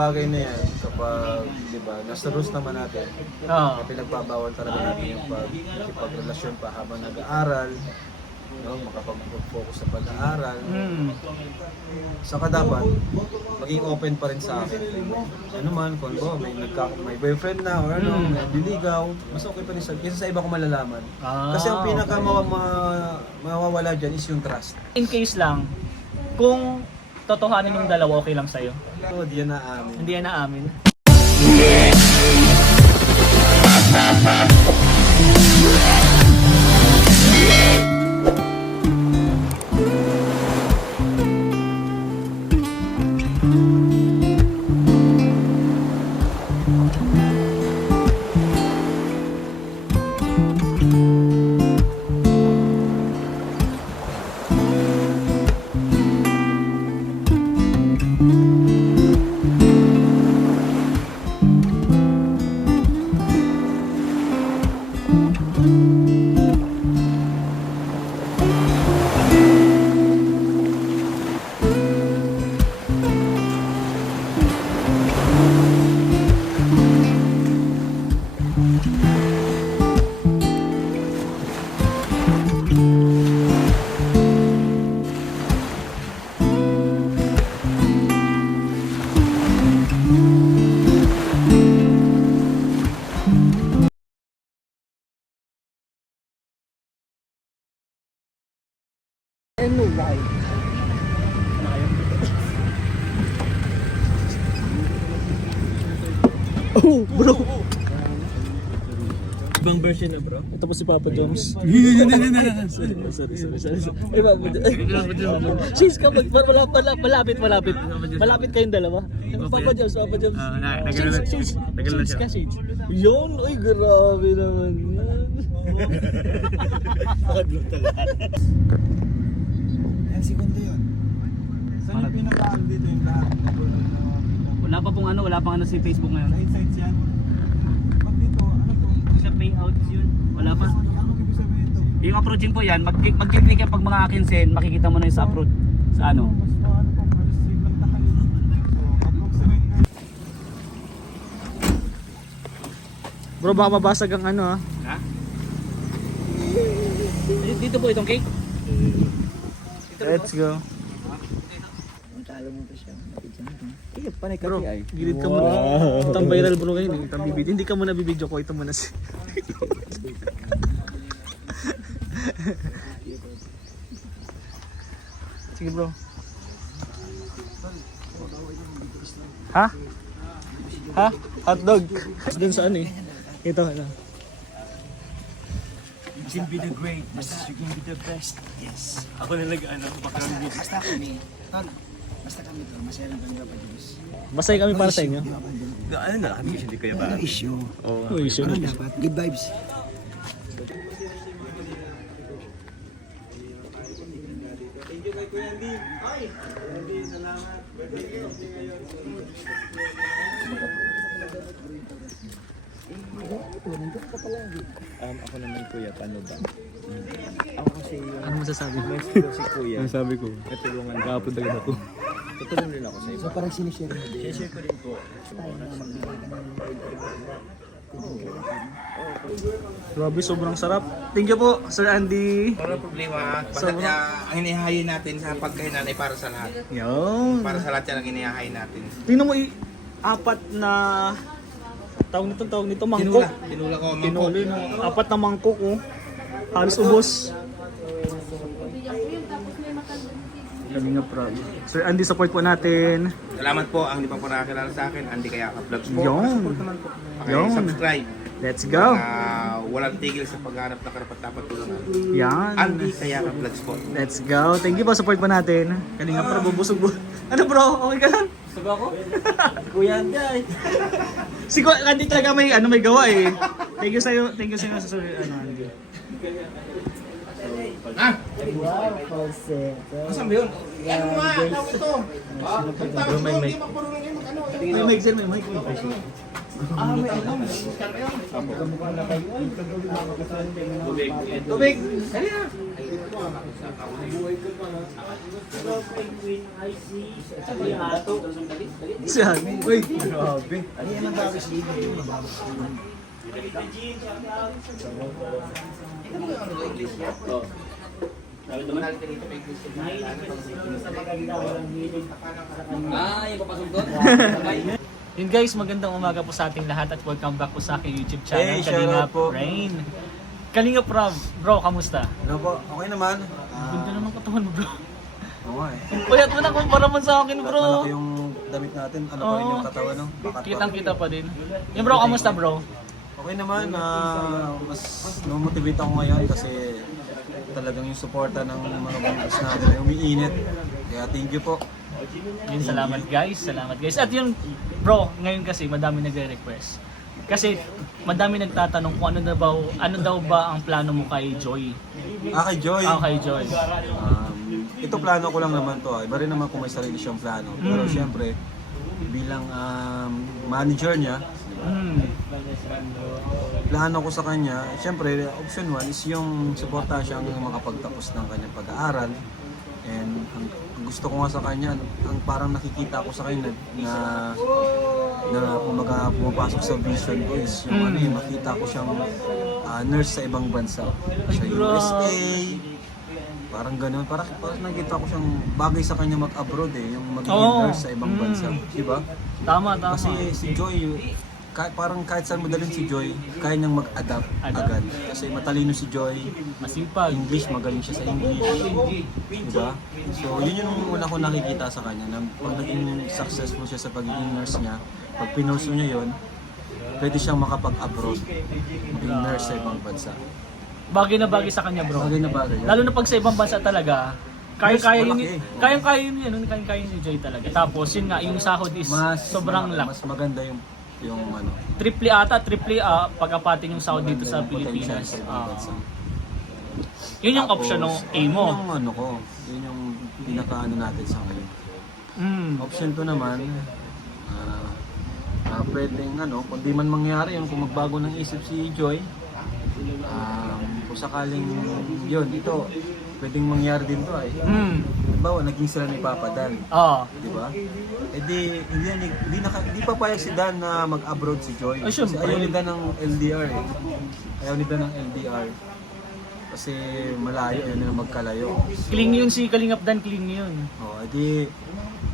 bagay na yan, kapag, di ba, nasa rules naman natin, Oo. pinagbabawal talaga natin yung pagkipagrelasyon pa habang nag-aaral, no? Makapag-focus sa pag-aaral. Saka dapat, maging open pa rin sa akin. Ano man, kung ba, may boyfriend na or ano, may diligaw, mas okay pa rin kaysa sa iba ko malalaman. Kasi ang pinaka mawawala dyan is yung trust. In case lang, kung totohanin yung dalawa, okay lang sa'yo. So, di yan na amin. Hindi yan naamin. Oh, bro. Ibang version na, bro. Ito po si Papa Jones. Sorry. Eh, Papa Jones. Cheese ka, malapit. Malapit kayong dalawa. Papa Jones. Cheese ka, cheese. Yun, uy, grabe naman yan. Nakadlock talaga. Yan, segundo yun. Saan yung pinaka-ano dito yung lahat? Wala pang ano si Facebook ngayon. Sa insights yan? Pag dito, ano to? Sa payouts yun. Wala pa. Ano ibig sabihin ito? Yung approaching po yan, mag-click yan pag mga akin send, makikita mo na yung sa approach. Sa ano? Mas paano po, mas signal na kayo. So, approximate na. Bro, baka mabasag ang ano ha? Dito po itong cake? Let's go. Talo mo pa siya. Bro, gilid ka muna. Itang viral bro ngayon eh. Itang bibidyo. Hindi ka muna bibidyo ko. Ito muna si... Sige bro. Ha? Ha? Hotdog. Doon sa ano eh. Ito ano. You can be the greatest, you can be the best. Yes. Ako na ano. Basta kami, tol. Basta kami to, masaya lang kami Papa Jones. Masaya kami para sa inyo. Ano na kami hindi kaya ba? Ano issue? Uy, sure. Ano dapat? Good vibes. Thank you kay Kuya Andy. Ay! Andy, salamat. Birthday ko. Ako naman kuya, paano ba? Ako kasi yung Ano masasabi mo? Si kuya, Ang sabi ko, natulungan nag-upload agad ako. Tutulong din ako sa iba. so parang sinishare mo din. Share ko din po. Tayo na Grabe, sobrang sarap. Thank you po, Sir Andy. Wala problema. Basta ang inihahayin natin sa pagkahinan ay para sa lahat. Yun. Para sa lahat yan ang inihahayin natin. Tingnan mo, apat na tawag nito, mangkok. Tinula ko. Mangkok. Tinuli, no? Apat na mangkok, oh. Halos ubos. Kami nga proud. Sir Andy, support po natin. Salamat po. Ang hindi pa po nakakilala sa akin, Andy Kayaka Vlogs po. Yun. Support naman po. Yun. Subscribe. Let's go. Walang tigil sa paghanap ng karapat-dapat tulungan. Yan. Andy Kayaka Vlogs po. Let's go. Thank you po, support po natin. Kanina pa bubusog. Ano bro? Okay ka lang? Busog ako? Kuya Andy. Si Kuya Andy talaga may gawa eh. Thank you sa'yo sa Sir Andy. Ha? Wow, Jose. Asan ba yun? Ano nga? Tawag ito. Tapos may mic. hindi magpurulong yung ano. May mic sir, may mic. May ano? Tubig. Dali na. Siyan. Uy. Grabe. Ano yan ang bagay sa libo yung mababa. Yun guys, magandang umaga po sa ating lahat at welcome back po sa aking YouTube channel, Hey, Kalinga shoutout po. Rain. Kalinga Prav, bro, kamusta? Ano po? Okay naman. Ganda naman katawan mo, bro. Oo nga eh. Puyat mo na kumpara mo sa akin, bro. Malaki yung damit natin. Ano pa rin yung katawan, no? Bakat pa. Kitang-kita pa din. Yung bro, kamusta, bro? Okay naman, mas namotivate ako ngayon kasi talagang yung suporta ng mga viewers natin ay umiinit. Kaya thank you po. Yun, salamat guys. At yun, bro, ngayon kasi madami nagre-request. Kasi madami nagtatanong kung ano daw ba ang plano mo kay Joy. Kay Joy. Kay Joy. Ito plano ko lang naman to. Iba rin naman kung may sarili siyang plano. Pero syempre, bilang manager niya, plano ko sa kanya, syempre, option 1 is yung suportahan siyang makapagtapos ng kanyang pag-aaral. And ang gusto ko nga sa kanya, ang parang nakikita ko sa kanya na kumaga pumapasok sa vision ko is yung makita ko siyang nurse sa ibang bansa. Sa USA, parang gano'n. Parang nakita ko siyang bagay sa kanya mag-abroad yung magiging nurse sa ibang bansa. Diba? Tama. Kasi si Joy, kahit saan madalhin si Joy, kaya niyang mag-adapt agad. Kasi matalino si Joy, Masipag. English, magaling siya sa English. Diba? So, yun yung una ko nakikita sa kanya, na pag naging successful siya sa pagiging nurse niya, pag pinurso niya yun, pwede siyang makapag-abroad, maging nurse sa ibang bansa. Bagay na bagay sa kanya, bro. Bagay na bagay. Lalo na pag sa ibang bansa talaga, kaya-kaya yun, malaki. kaya-kaya yun yun, kaya-kaya ni Joy talaga. Tapos yun nga, yung sahod is sobrang laki. Mas maganda yung ano, Triple A pag-apatin yung sahod dito sa potential Pilipinas. sa ibang bansa. Yun yung Tapos, option ng A mo. Yun yung ano ko, yun yung pinaka-ano natin sa ngayon. Option 2 naman, pwedeng kung di man mangyari yun, kung magbago ng isip si Joy, kung sakaling yun, ito, pwedeng mangyari din to ay. Halimbawa, naging sila ni Papa Dan. Di ba? Eh di papayag si Dan na mag-abroad si Joy. Ay, Kasi syempre. ayaw ni Dan ng LDR eh. Ayaw ni Dan ng LDR. Kasi malayo, ayaw nila magkalayo. Cling yun si Kalingap Dan, cling yun.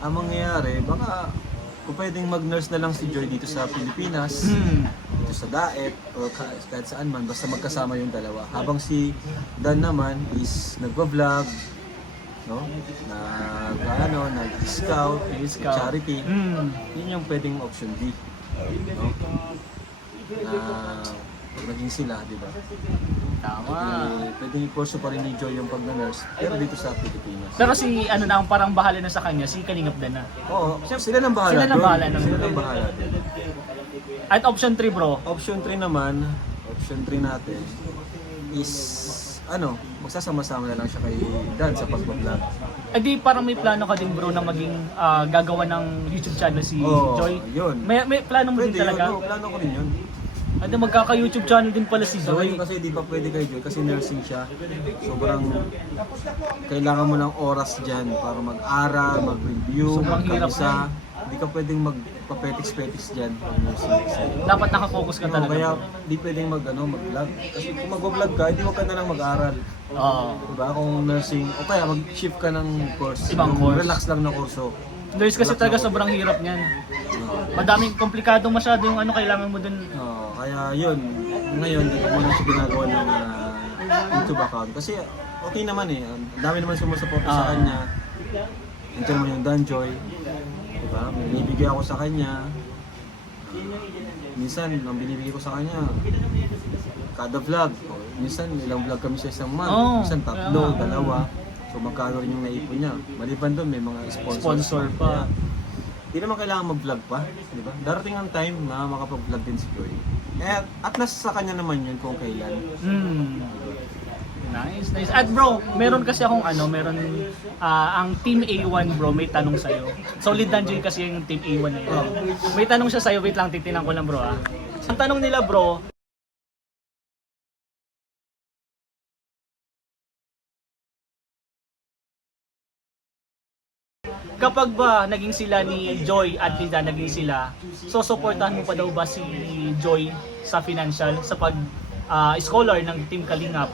Ang mangyayari, baka kung pwedeng mag-nurse na lang si Joy dito sa Pilipinas, dito sa Daet, o kahit saan man, basta magkasama yung dalawa. Habang si Dan naman is nagba-vlog, no? Nag-scout, charity. Yun yung pwedeng option B. No? Pag naging sila, di ba? Tama. Pwedeng i-pursue pa rin ni Joy yung pag-nurse, pero dito sa Pilipinas. Pero si ang parang bahala na sa kanya, si Kalingap Dan na. Oo, sila nang bahala. Sila nang doon. bahala naman. Sila nang bahala. doon. At option 3, bro. Option 3 naman, option 3 natin is magsasama-sama na lang siya kay Dan sa pag-vlog. Di parang may plano ka din, bro, na maging gagawa ng YouTube channel si Joy. Yun. May plano mo din Pwede talaga? yun, plano ko rin yun. Magkaka-YouTube channel din pala si So, Joy. kasi di pa pwede kay Joy kasi nursing siya. Sobrang kailangan mo ng oras dyan para mag-aral, mag-review, Sobrang hirap magkamisa. Hindi ka pwedeng magpa-petiks-petiks dyan pag nursing. Dapat nakafocus ka talaga. Kaya bro. di pwedeng mag-vlog. Kasi kung mag-vlog ka, hindi wag ka na lang mag-aral. Oo. Diba? Kung nursing, o kaya mag-shift ka ng course. Ibang Yung course. Relax lang na kurso. Nurse kasi talaga sobrang hirap niyan. Madaming komplikado masyado yung kailangan mo dun. Kaya yun, ngayon hindi ko muna siya ginagawa ng YouTube account. Kasi okay naman eh. Ang dami naman sumusuporta sa kanya. Nandiyan naman yung Danjoy. Diba? May binibigay ako sa kanya. Minsan, ang binibigay ko sa kanya, kada vlog. Minsan, ilang vlog kami sa isang month. Minsan, 3, 2. So, magkano rin yung naipon niya. Maliban doon, may mga Sponsor pa. Hindi naman kailangan mag-vlog pa, di ba? Darating ang time na makapag-vlog din si Joy. At nasa sa kanya naman yun kung kailan. Nice. At bro, meron kasi akong ang Team A1 bro, may tanong sa'yo. Solid Dungeon kasi yung Team A1 na yun. May tanong siya sa'yo, wait lang, titinan ko lang bro Ang tanong nila bro, kapag ba naging sila ni Joy at ni Dan, naging sila, so supportahan mo pa daw ba si Joy sa financial, sa pag scholar ng Team Kalingap?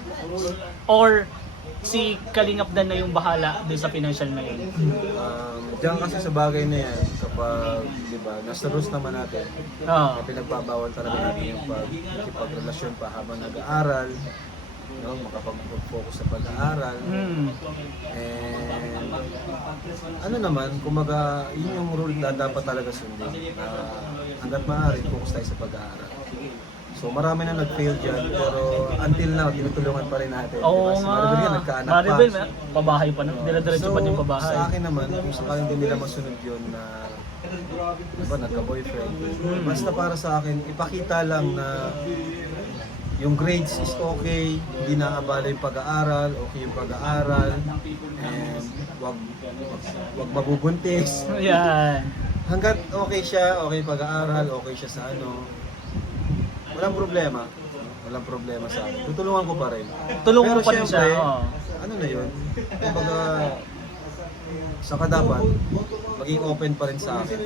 Or si Kalingap Dan na yung bahala din sa financial na yun? Diyan kasi sa bagay na yan, kapag, di ba, nasa rules naman natin, Oo. pinagbabawal talaga natin yung pagrelasyon pa habang nag-aaral, no? Makapag-focus sa pag-aaral. Mm. And ano naman, kumaga, yun yung rule na dapat talaga sundin. Hanggat maaari, focus tayo sa pag-aaral. So marami na nag-fail dyan, pero until now, tinutulungan pa rin natin. Oo Si nga. Maribel nga, nagkaanak pa. Maribel, pabahay pa na. Dire-diretso pa yung pabahay. Sa akin naman, kung sakaling hindi nila masunod yun na diba, nagka-boyfriend, basta para sa akin, ipakita lang na yung grades is okay, hindi naabala yung pag-aaral, okay yung pag-aaral, and wag mabubuntis. Yan. Hanggat okay siya, okay yung pag-aaral, okay siya sa ano, walang problema. Walang problema sa akin. Tutulungan ko pa rin. Tulungan Pero mo pa rin siya. syempre, Oo. ano na yun? Kumbaga, saka dapat, maging open pa rin sa akin.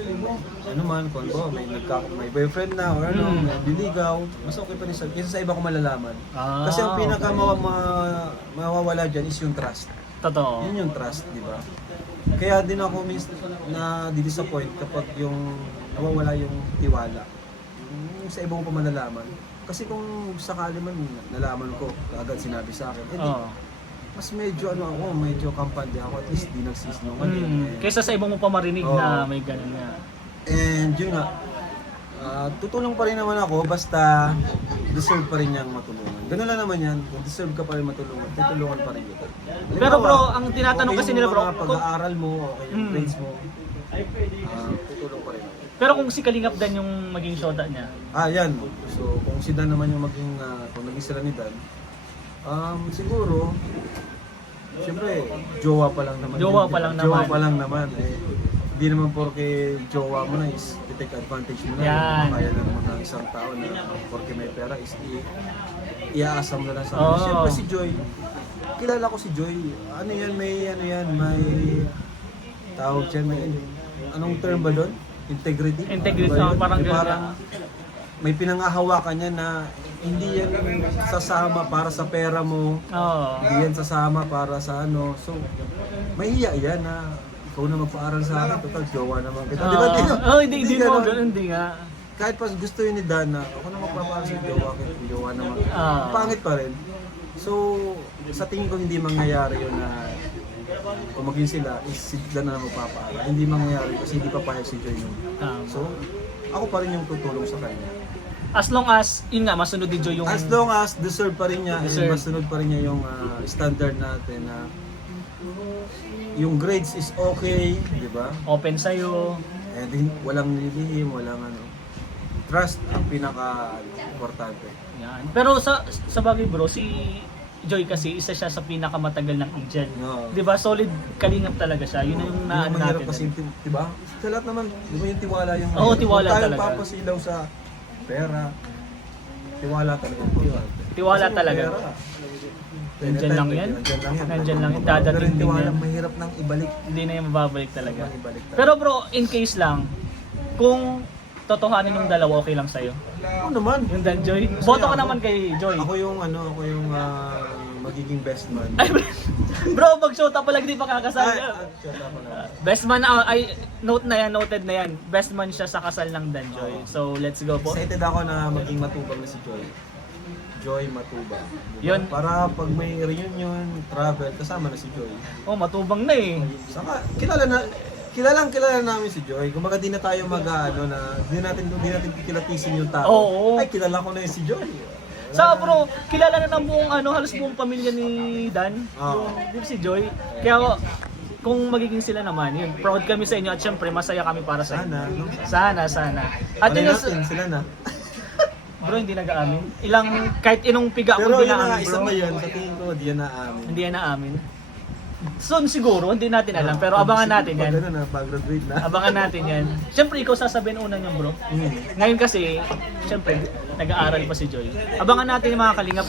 Ano man, kung ba, may boyfriend na, or ano, may biligaw, mas okay pa rin sa, kaysa sa iba ko malalaman. Kasi ang pinaka mawawala dyan is yung trust. Totoo. Yun yung trust, di ba? Kaya din ako na di-disappoint kapag yung nawawala yung tiwala. Yung sa ibang ko malalaman. Kasi kung sakali man nalaman ko, agad sinabi sa akin, eh, Oo. mas medyo medyo kampante ako, at least di nagsisinungaling. Kaysa sa ibang mo pa marinig Oo. na may ganun nga. And yun nga, tutulong pa rin naman ako basta deserve pa rin niyang matulungan. Ganun lang naman yan, kung deserve ka pa rin matulungan, tutulungan pa rin kita. Pero bro, ang tinatanong kasi nila bro, okay yung mga pag-aaral mo, okay yung grades mo, tutulong pa rin ako. pero kung si Kalingap Dan yung maging shota niya, Yan. So, kung si Dan naman yung maging, kung naging sila ni Dan, siguro, siyempre, jowa pa lang naman. Jowa yun. pa lang Jowa naman. pa lang naman. Hindi naman porke jowa mo na is take advantage mo na. Yan. Kaya na naman ng isang tao na porke may pera is iaasam mo na lang sa Oo. Siyempre si Joy, kilala ko si Joy. Ano yan, may tawag dyan, anong term ba doon? Integrity? Integrity, Ano ba yun? parang ganun. Parang may pinangahawakan niya na hindi yan sasama para sa pera mo, oo. hindi yan sasama para sa ano. So, mahiya yan na ikaw na magpaaral sa akin, total jowa naman kita. Di ba? Hindi mo ganun, hindi nga. Kahit pa gusto yun ni Dan na ako na magpapaaral sa jowa, kita jowa naman. Pangit pa rin. So, sa tingin ko hindi mangyayari yun na kung maging sila is si Dan na magpapaaral. Hindi mangyayari kasi hindi papayag si Joy nun. So, ako pa rin yung tutulong sa kanya. As long as, yun nga, masunod ni Joy yung... As long as deserve pa rin niya, Deserve. masunod pa rin niya yung standard natin na yung grades is okay, di ba? open sa'yo. And walang nililihim, walang ano. Trust ang pinaka-importante. Yan. Pero sa bagay bro, si Joy kasi isa siya sa pinakamatagal ng Angel. No. 'Di ba? Solid Kalingap talaga siya. Yun yung Hindi naano naman hirap natin. kasi, di ba? Sa lahat naman, di ba yung tiwala yung... Oo, tiwala Kung tayo talaga. papasilaw sa pera, tiwala talaga. Tiwala Kasi yung talaga. pera, Nandyan lang yan. Nandyan lang yan. Nandyan lang yan. Pero Dadating yung din tiwala, yan. mahirap nang ibalik. Hindi na yung mababalik talaga. Ibalik talaga. Pero bro, in case lang, kung totohanin ng dalawa, okay lang sa'yo? Oo naman. Yung Dan Joy? Boto ka naman kay Joy. Ako yung magiging best man. Ay, bro, mag-shota pa lang di pa kakasal. Shut up na. Best man, noted na yan. Best man siya sa kasal ng Dan Joy. So, let's go po. Excited ako na maging matubang na si Joy. Joy Matubang. Diba? Yun. Para pag may reunion, travel, kasama na si Joy. Oh, matubang na eh. Saka, kilala namin si Joy. Kumbaga di na tayo di natin kilatisin yung tao. Oo. Ay, kilala ko na yung si Joy. Sa bro, kilala na ng buong halos buong pamilya ni Dan, Oo. yung si Joy. Kaya kung magiging sila naman, yun, proud kami sa inyo at syempre masaya kami para sa inyo. Sana, no? Sana. At Ano yun, natin, sila na. bro, hindi nag-aamin. Kahit inong piga ko Pero hindi yun na, na-aamin, isa bro. pa yun, sa tingin ko, di yan naamin. Hindi yan na-aamin. Soon siguro, hindi natin alam, pero abangan natin yan. Pag gano'n na, pag-graduate na. Abangan natin yan. Siyempre, ikaw sasabihin una niyan, bro. Ngayon kasi, siyempre, nag-aaral pa si Joy. Abangan natin yung mga kalingap.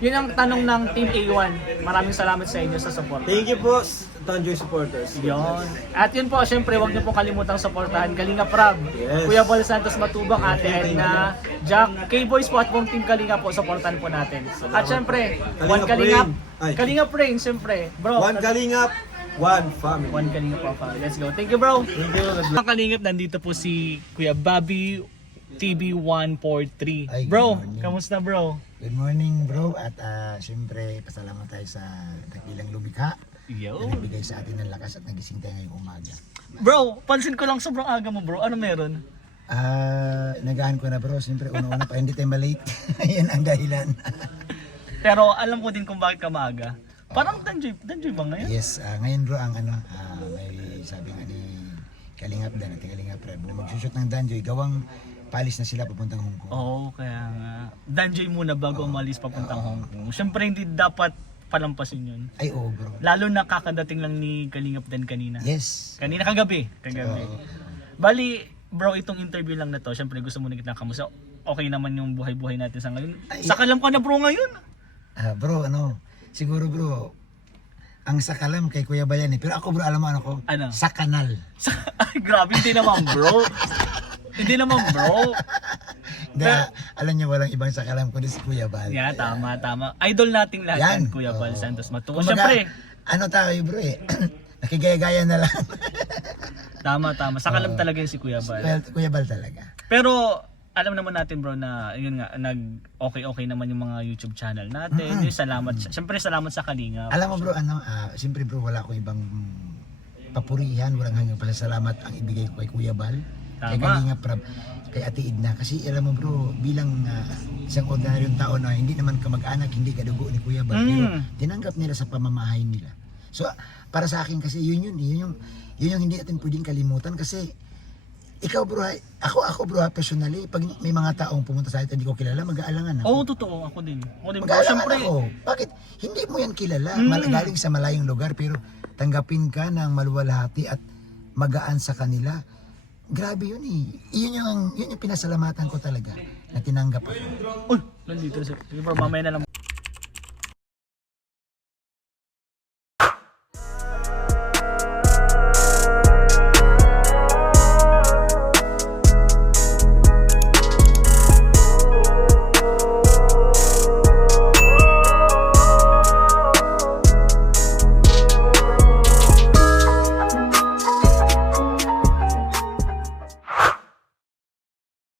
Yun ang tanong ng Team A1. Maraming salamat sa inyo sa support. Thank you po. Danjoy supporters. Yon. At yun po, syempre, huwag niyo po kalimutang suportahan Kalinga Prab, Yes. Kuya Bal Santos Matubang, Ate Edna, Jack, K-Boys po at buong Team Kalinga po, supportan po natin. At syempre, One Kalingap, Ay. Kalingap Rain, syempre. Bro, One Kalingap, one family. One Kalingap po, family. Let's go. Thank you, bro. Thank you. Mga Kalingap, nandito po si Kuya Bobby TB143. Ay, Bro, good morning. kamusta bro? Good morning bro at siyempre pasalamat tayo sa dakilang lumikha Yo. na nagbigay sa atin ng lakas at nagising tayo ngayong umaga. Bro, pansin ko lang sobrang aga mo bro. Ano meron? Nagahan ko na bro, siyempre una-una pa hindi tayo malate. Yan ang dahilan. Pero alam ko din kung bakit ka maaga. Parang Danjoy ba ngayon? Yes, ngayon bro ang may sabi nga ni Kalingap Dan at Kalingap Preb na magsushoot ng Danjoy, gawang palis na sila papuntang Hong Kong. Oo, kaya nga. Danjoy muna bago umalis papuntang Hong Kong. Siyempre hindi dapat palampasin yun. Ay oo bro. Lalo na kakadating lang ni Kalingap Dan kanina. Yes. Kanina kagabi. Bali, bro, itong interview lang na to, siyempre gusto mo na kitang kamusta. Okay naman yung buhay-buhay natin sa ngayon. Sakalam ka na bro ngayon. Bro, siguro bro, ang sakalam kay Kuya Bayan eh. Pero ako bro, alam mo ano ko? Ano? Sa kanal. Ay, grabe, hindi naman bro. Hindi naman bro. Alam niyo walang ibang sakalam kundi si Kuya Bal. Yeah, tama. Idol nating lahat Yan. yan, Kuya Bal Oo. Santos Matuo. Kumbaga, Siyempre, ano tayo bro eh, nakigaya-gaya na lang. tama. Sakalam talaga yun si Kuya Bal. Well, Kuya Bal talaga. Pero, alam naman natin bro na, yun nga, okay naman yung mga YouTube channel natin. Yung salamat, siyempre salamat sa Kalinga. Alam mo bro, siyempre bro, wala akong ibang papurihan, walang hanggang pasasalamat ang ibigay ko kay Kuya Bal, kay Tama. Kalinga Prab, kay Ate Edna. Kasi alam mo bro, bilang isang ordinaryong tao na hindi naman kamag-anak, hindi kadugo ni Kuya Bal, pero tinanggap nila sa pamamahay nila. So, para sa akin kasi yun yung hindi natin pwedeng kalimutan kasi ikaw bro, ako bro, personally, pag may mga taong pumunta sa atin hindi ko kilala, mag-aalangan ako. Oo, totoo. Ako din. Bro, Mag-aalangan siyempre, ako. Bakit? Hindi mo yan kilala. Galing sa malayong lugar pero tanggapin ka ng maluwalhati at magaan sa kanila. Grabe yun eh. Yun yung pinasalamatan ko talaga na tinanggap ako. uy, nandito. Sige bro, mamaya na lang.